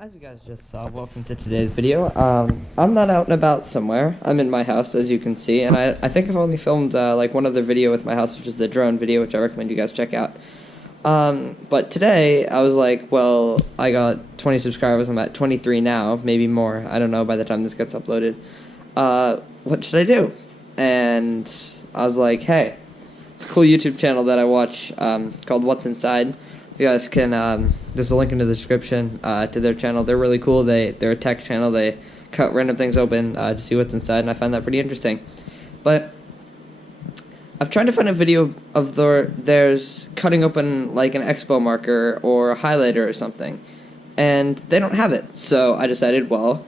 As you guys just saw, welcome to today's video. I'm not out and about somewhere. I'm in my house, as you can see, and I think I've only filmed like one other video with my house, which is the drone video, which I recommend you guys check out. But today, I was like, well, I got 20 subscribers, I'm at 23 now, maybe more, I don't know by the time this gets uploaded. What should I do? And I was like, hey, it's a cool YouTube channel that I watch called What's Inside. You guys can, there's a link in the description to their channel. They're really cool. They're a tech channel. They cut random things open to see what's inside, and I find that pretty interesting. But I've tried to find a video of theirs cutting open like an expo marker or a highlighter or something, and they don't have it. So I decided, well,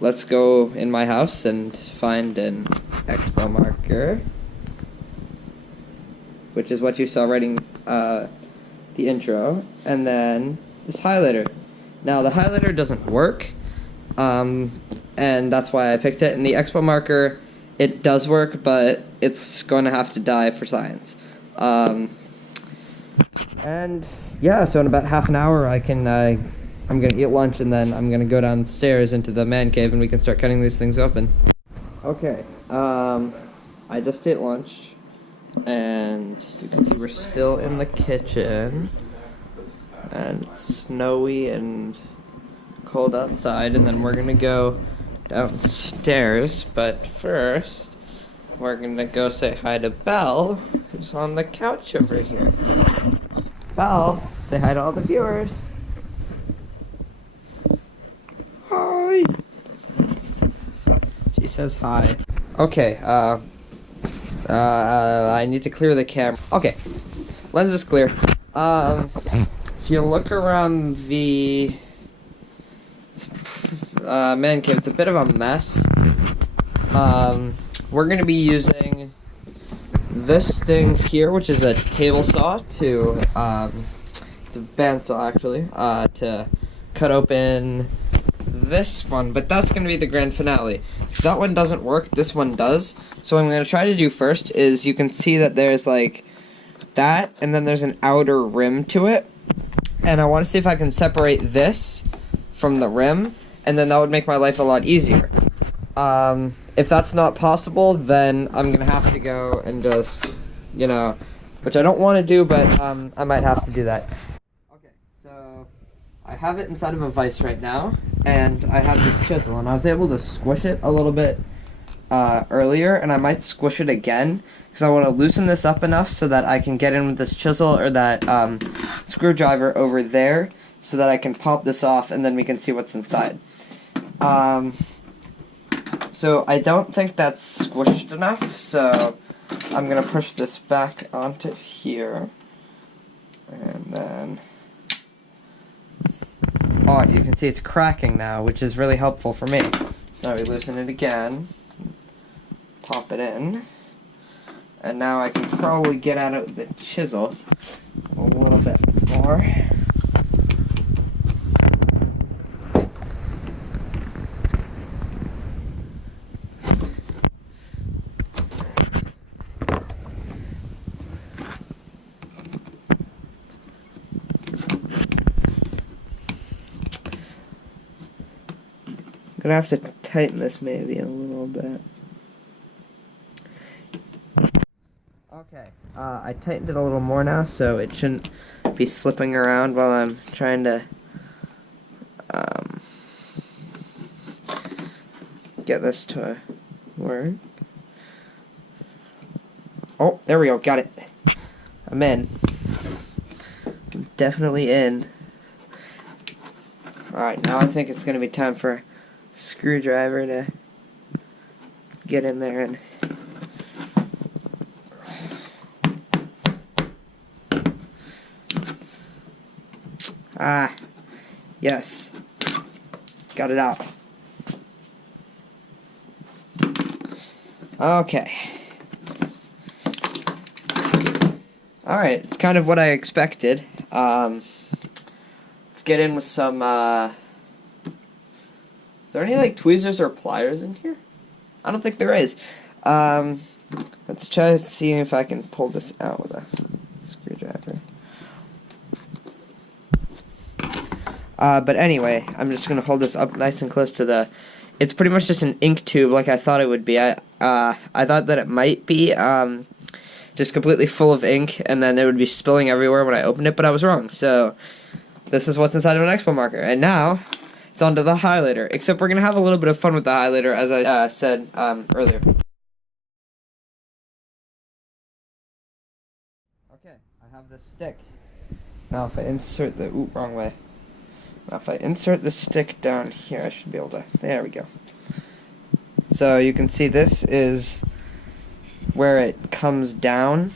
let's go in my house and find an expo marker, which is what you saw writing the intro, and then this highlighter. Now the highlighter doesn't work, and that's why I picked it. And the expo marker, it does work, but it's going to have to die for science. And yeah, so in about half an hour I can I'm gonna eat lunch, and then I'm gonna go downstairs into the man cave and we can start cutting these things open. Okay, I just ate lunch, and you can see we're still in the kitchen, and it's snowy and cold outside, and then we're gonna go downstairs, but first we're gonna go say hi to Belle, who's on the couch over here. Belle, say hi to all the viewers. Hi. She says hi. Okay, I need to clear the camera. Okay, lens is clear. If you look around the man cave, it's a bit of a mess. We're gonna be using this thing here, which is a table saw to, it's a bandsaw actually, to cut open this one, but that's gonna be the grand finale. If that one doesn't work, this one does. So what I'm gonna try to do first is, you can see that there's like that, and then there's an outer rim to it, and I want to see if I can separate this from the rim, and then that would make my life a lot easier. If that's not possible, then I'm gonna have to go and just, you know, which I don't want to do, but I might have to do that. Okay, so I have it inside of a vise right now, and I have this chisel, and I was able to squish it a little bit earlier, and I might squish it again, because I want to loosen this up enough so that I can get in with this chisel or that screwdriver over there, so that I can pop this off, and then we can see what's inside. So I don't think that's squished enough, so I'm going to push this back onto here, and then... Oh, you can see it's cracking now, which is really helpful for me. So now we loosen it again, pop it in, and now I can probably get at it with the chisel a little bit more. I'm gonna have to tighten this maybe a little bit. Okay, I tightened it a little more now, so it shouldn't be slipping around while I'm trying to get this to work. Oh, there we go, got it. I'm in. I'm definitely in. Alright, now I think it's gonna be time for a screwdriver to get in there and yes, got it out. Okay. Alright, it's kind of what I expected. Let's get in with some, is there any, like, tweezers or pliers in here? I don't think there is. Let's try to see if I can pull this out with a screwdriver. But anyway, I'm just going to hold this up nice and close to the... It's pretty much just an ink tube like I thought it would be. I thought that it might be just completely full of ink, and then it would be spilling everywhere when I opened it, but I was wrong. So this is what's inside of an Expo marker. And now it's on to the highlighter, except we're going to have a little bit of fun with the highlighter, as I said earlier. Okay, I have this stick. Now if I insert the... Ooh, wrong way. Now if I insert the stick down here, I should be able to... There we go. So you can see this is where it comes down.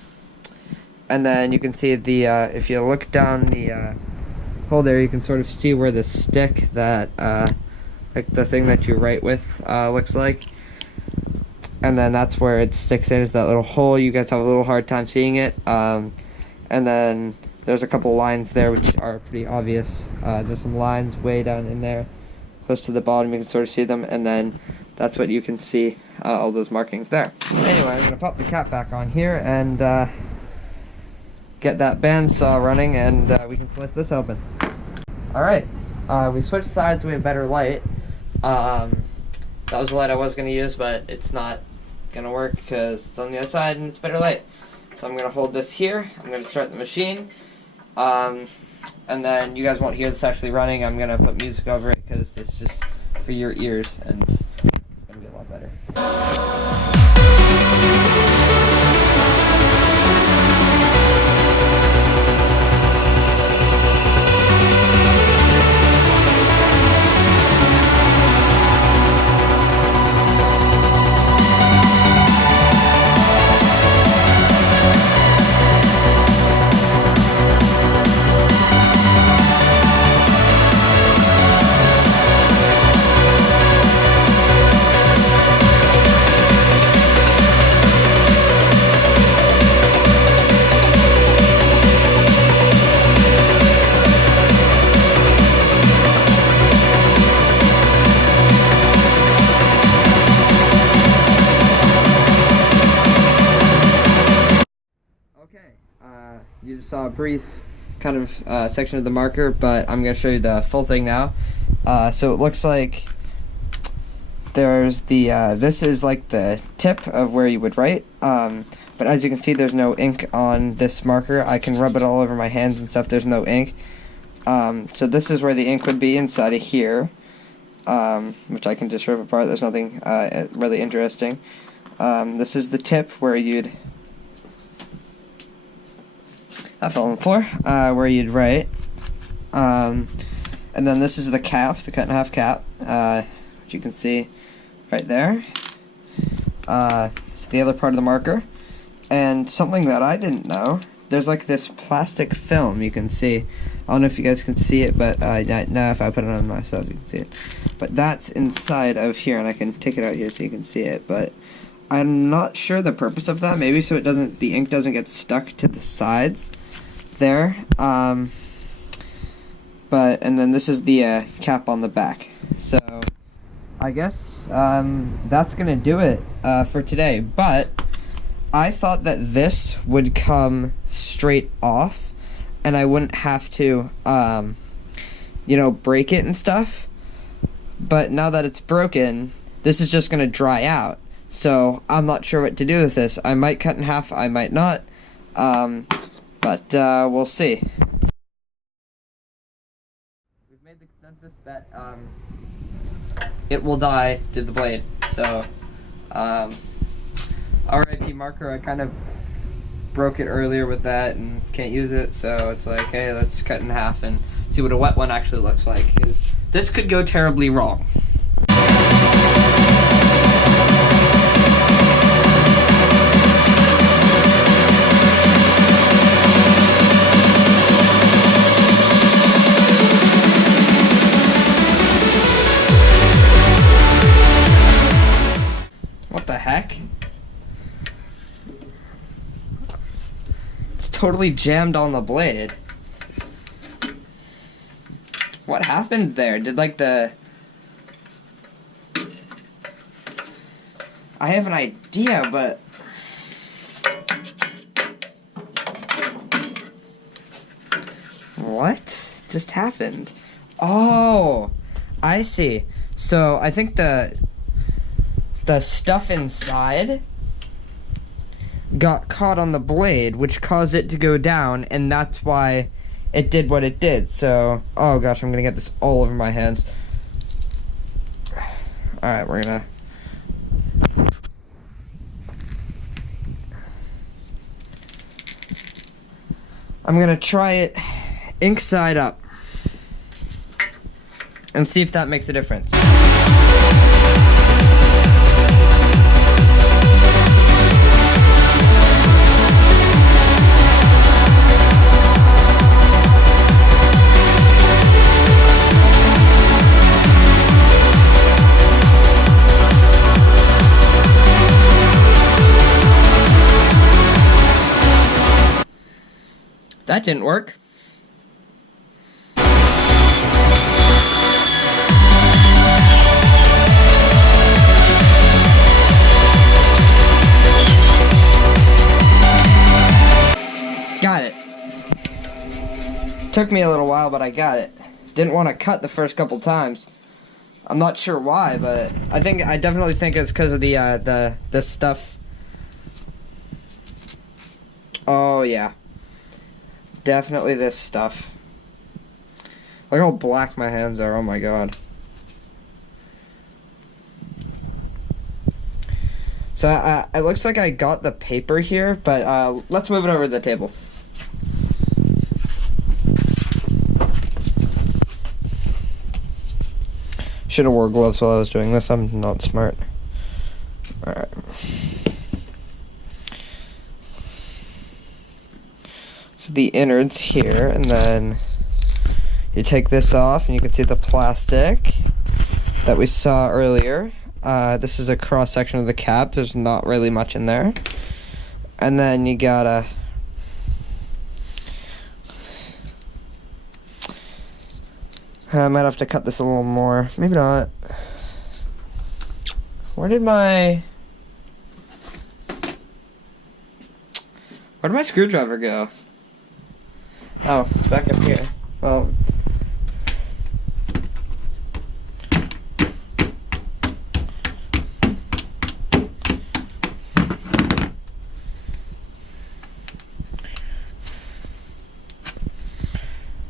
And then you can see the... if you look down the hole there, you can sort of see where the stick that... like the thing that you write with looks like. And then that's where it sticks in, is that little hole. You guys have a little hard time seeing it. And then there's a couple lines there which are pretty obvious. There's some lines way down in there, close to the bottom. You can sort of see them, and then that's what you can see, all those markings there. Anyway, I'm going to pop the cap back on here and get that bandsaw running, and we can slice this open. Alright, we switched sides so we have better light. That was the light I was going to use, but it's not going to work because it's on the other side and it's better light. So I'm going to hold this here, I'm going to start the machine, and then you guys won't hear this actually running. I'm going to put music over it because it's just for your ears, and it's going to be a lot better. You just saw a brief kind of section of the marker, but I'm going to show you the full thing now. So it looks like there's the, this is like the tip of where you would write, but as you can see there's no ink on this marker. I can rub it all over my hands and stuff, there's no ink. So this is where the ink would be, inside of here, which I can just rip apart. There's nothing really interesting. This is the tip where you'd... I fell on the floor, where you'd write. And then this is the cap, the cut in half cap, which you can see right there. It's the other part of the marker. And something that I didn't know, there's like this plastic film you can see. I don't know if you guys can see it, but now if I put it on myself you can see it. But that's inside of here, and I can take it out here so you can see it. But I'm not sure the purpose of that. Maybe so it doesn't, the ink doesn't get stuck to the sides there. But and then this is the cap on the back. So I guess that's gonna do it for today. But I thought that this would come straight off, and I wouldn't have to, you know, break it and stuff. But now that it's broken, this is just gonna dry out. So I'm not sure what to do with this. I might cut in half, I might not, but we'll see. We've made the consensus that it will die to the blade. So RIP marker, I kind of broke it earlier with that and can't use it, so it's like, hey, let's cut in half and see what a wet one actually looks like, because this could go terribly wrong. What the heck? It's totally jammed on the blade. What happened there? Did like the... I have an idea, but... What just happened? Oh, I see. So I think the stuff inside got caught on the blade, which caused it to go down, and that's why it did what it did. So, oh gosh, I'm gonna get this all over my hands. Alright, we're gonna... I'm gonna try it ink side up and see if that makes a difference. That didn't work. Got it. Took me a little while, but I got it. Didn't want to cut the first couple times. I'm not sure why, but I definitely think it's because of the stuff. Oh yeah. Definitely this stuff. Look how black my hands are, oh my god. So it looks like I got the paper here, but let's move it over to the table. Should have wore gloves while I was doing this, I'm not smart. Alright. The innards here, and then you take this off and you can see the plastic that we saw earlier. This is a cross section of the cap. There's not really much in there. And then you gotta I might have to cut this a little more, maybe not. Where'd my screwdriver go? Oh, it's back up here. Well,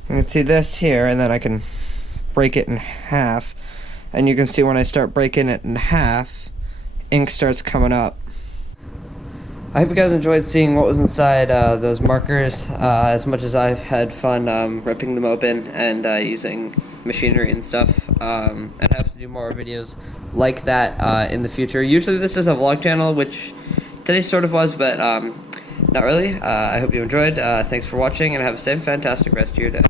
you can see this here, and then I can break it in half. And you can see when I start breaking it in half, ink starts coming up. I hope you guys enjoyed seeing what was inside those markers as much as I had fun ripping them open and using machinery and stuff. And I hope to do more videos like that in the future. Usually this is a vlog channel, which today sort of was, but not really. I hope you enjoyed. Thanks for watching, and have a safe, fantastic rest of your day.